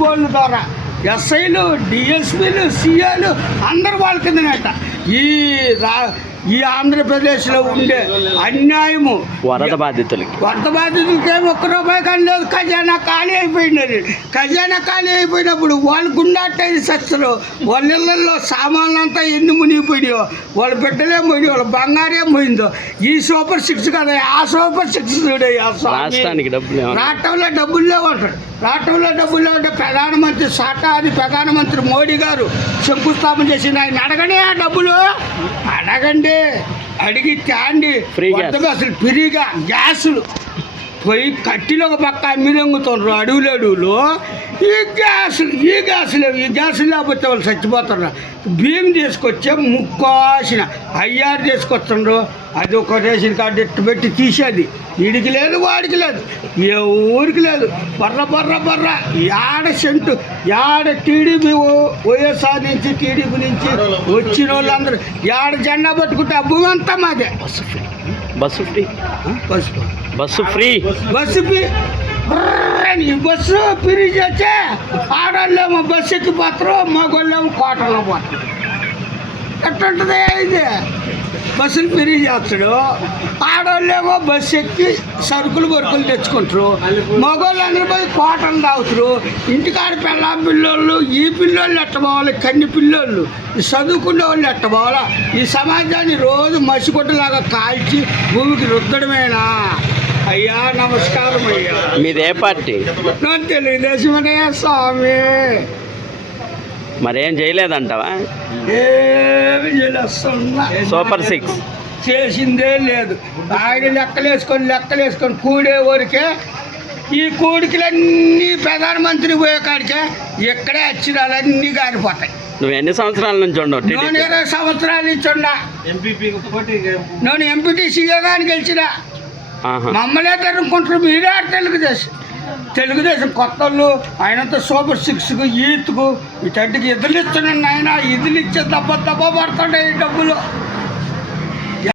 Pole ద్వారా ఎస్ఐలు, డిఎస్పీలు, సీఏలు అందరు వాళ్ళ కిందనట. ఈ ఆంధ్రప్రదేశ్లో ఉండే అన్యాయము వరద బాధితులకేమో ఒక్క రూపాయి కానీ లేదు. ఖజానా ఖాళీ అయిపోయినది. ఖజానా ఖాళీ అయిపోయినప్పుడు వాళ్ళు గుండాటైన సత్తులు వాళ్ళ ఇళ్ళల్లో సామాన్లు అంతా ఎన్ని మునిగిపోయినాయో, వాళ్ళ బిడ్డలే పోయినాయి, వాళ్ళ బంగారేం పోయిందో. ఈ సూపర్ సిక్స్ కదా, ఆ సూపర్ సిక్స్ రాష్ట్రానికి రాష్ట్రంలో డబ్బులు లేవంటాడు. రాష్ట్రంలో డబ్బులు లేవంటే ప్రధానమంత్రి మోడీ గారు శంకుస్థాపన చేసింది. ఆయన అడగండి, ఆ డబ్బులు అడగండి, అడిగి తేండి. అసలు ఫ్రీగా గ్యాసులు పోయి కట్టిలో ఒక పక్క అమ్మిరంగుతున్నారు అడవులు. ఈ గ్యాసులు లేకపోతే వాళ్ళు చచ్చిపోతున్నారు. బియ్యం తీసుకొచ్చే ముక్కోసిన అయ్యారు తీసుకొస్తుండ్రు. అది ఒక రేషన్ కార్డు ఎట్టు పెట్టి తీసేది. వీడికి లేదు, వాడికి లేదు, ఏ ఊరికి లేదు. బర్ర యాడ సెంటు యాడ టీడీపీ వైఎస్ఆర్ నుంచి టీడీపీ నుంచి వచ్చిన వాళ్ళందరూ యాడ జెండా పట్టుకుంటే ఆ భూమి అంతా మాదే. బస్సు ఫ్రీ బస్సు ఫ్రీ చేస్తే ఆడవాళ్ళేమో బస్సు ఎక్కిపోతారు, మగవాళ్ళేమో కోటలో పోతారు. ఎట్టుంటుంది ఇది? బస్సులు ఫ్రీ చేస్తాడు, ఆడవాళ్ళేమో బస్సు ఎక్కి సరుకులు తెచ్చుకుంటారు, మగవాళ్ళందరూ పోయి కోటలు తాగుతారు. ఇంటికాడ పిల్లం పిల్లోళ్ళు, ఈ పిల్లోళ్ళు ఎట్టబోవాలి, కన్ని పిల్లోళ్ళు, ఈ చదువుకునే వాళ్ళు ఎట్టబోవాలా? ఈ సమాజాన్ని రోజు మసిగొట్టలాగా కాల్చి భూమికి రుద్దడమేనా? అయ్యా నమస్కారం అయ్యా. మీదే పార్టీ? నేను తెలుగుదేశమనే స్వామి. మరేం చేయలేదంటావా? ఏమి చేయలేదు. సూపర్ సిక్స్ చేసిందే లేదు. ఆయన లెక్కలేసుకొని కూడే ఊరికే ఈ కోడికలన్నీ ప్రధానమంత్రి పోయే కాడికే ఎక్కడే అచ్చిరాలన్నీ గారిపోతాయి. నువ్వు ఎన్ని సంవత్సరాల నుంచి ఉండవు? నేను 20 సంవత్సరాల నుంచి ఉన్నా. నేను ఎంపీటీసీగా కానీ గెలిచిన. మమ్మల్నే తరుముకుంటారు. మీరే తెలుగుదేశం కొత్త వాళ్ళు. ఆయనంతా సూపర్ సిక్స్కు, ఈత్కు, ఇటంటికి ఎదురు ఇస్తున్నాను. ఆయన ఎదురు ఇచ్చే దెబ్బ పడతాడు ఈ డబ్బులు.